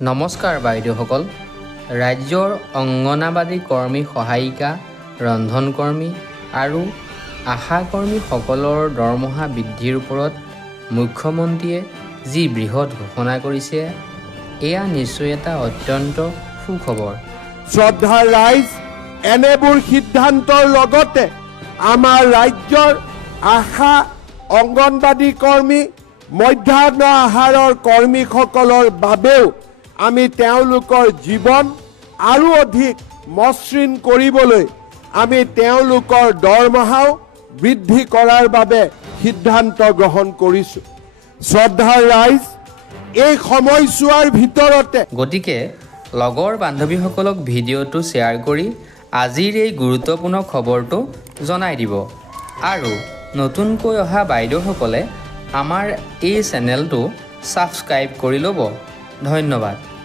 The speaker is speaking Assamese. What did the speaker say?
নমস্কাৰ বাইদেউসকল, ৰাজ্যৰ অংগনাবাদী কৰ্মী সহায়িকা, ৰন্ধনকৰ্মী আৰু আশাকৰ্মীসকলৰ দৰমহা বৃদ্ধিৰ ওপৰত মুখ্যমন্ত্ৰীয়ে যি বৃহৎ ঘোষণা কৰিছে, এয়া নিশ্চয় এটা অত্যন্ত সুখবৰ। শ্ৰদ্ধাৰ ৰাইজ, এনেবোৰ সিদ্ধান্তৰ লগতে আমাৰ ৰাজ্যৰ আশা, অংগনবাদী কৰ্মী, মধ্যাহ্ন আহাৰৰ কৰ্মীসকলৰ বাবেও আমি তেওঁলোকৰ জীৱন আৰু অধিক মসৃণ কৰিবলৈ আমি তেওঁলোকৰ দৰমহাও বৃদ্ধি কৰাৰ বাবে সিদ্ধান্ত গ্ৰহণ কৰিছোঁ। শ্ৰদ্ধাৰ ৰাইজ, এই সময়ছোৱাৰ ভিতৰতে গতিকে লগৰ বান্ধৱীসকলক ভিডিঅ'টো শ্বেয়াৰ কৰি আজিৰ এই গুৰুত্বপূৰ্ণ খবৰটো জনাই দিব আৰু নতুনকৈ অহা বাইদেউসকলে আমাৰ এই চেনেলটো ছাবস্ক্ৰাইব কৰি ল'ব। ধন্যবাদ।